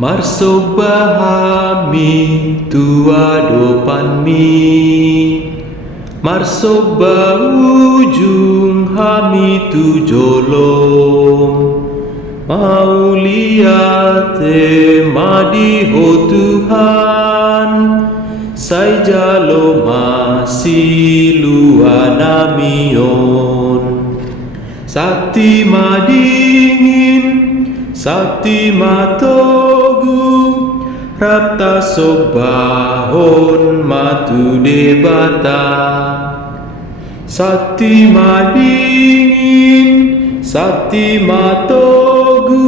Marsobahami tua dopan mi, marsoba ujung hami tu jolom. Mau lihat madiho Tuhan, sai jalo masih luanamion. Sakti madingin, sakti matogu, rapta sobahon matu debata. Sakti madingin, sakti matogu,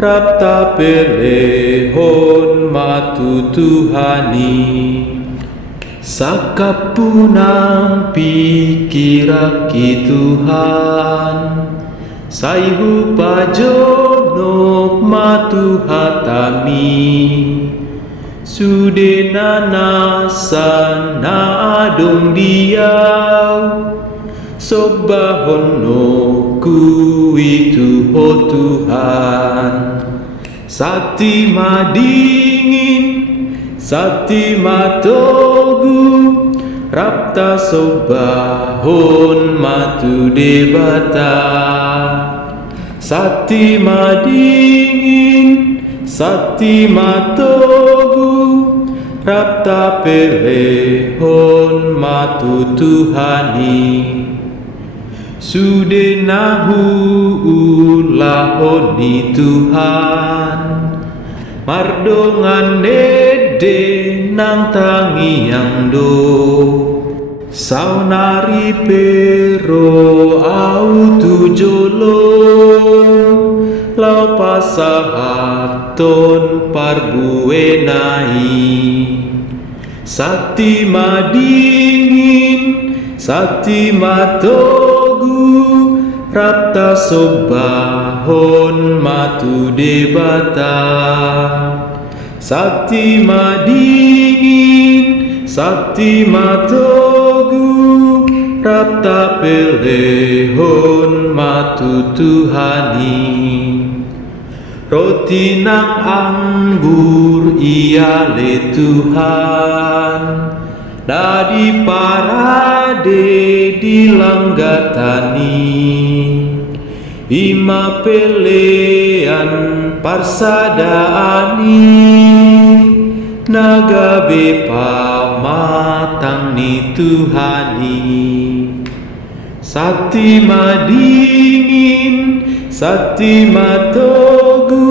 rapta pelehon matu Tuhani. Sakapunang pikiraki Tuhan, saihu pajonok matu hatami. Sudena nasan na adong diau, sobahon ku itu ho Tuhan. Sakti madingin, sakti matogu, rapta sobahon matu debata. Sakti madingin, sakti matogu, rapta pelehon matu Tuhani. Sudenahu ulahoni Tuhan, mardongan dede nang tangiang do. Saunari pero au tu jolong, lau pasahaton parbuenai. Sakti madingin, sakti matogu, rapta sobahon matu debata. Sakti madingin, sakti matogu, rapta pelehon matu Tuhani. Roti nang anggur ia le Tuhan, dadi parade di langgatani. Ima pelean parsadaani, nagabe pamatang ni Tuhani. Sakti madingin, sakti matogu,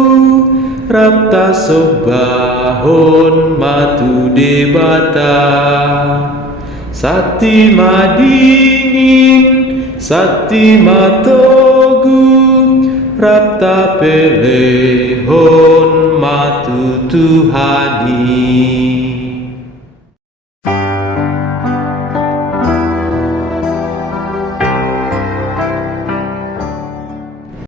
rapta sobahon matu debata. Sakti madingin, sakti matogu, rapta pelehon matu Tuhani.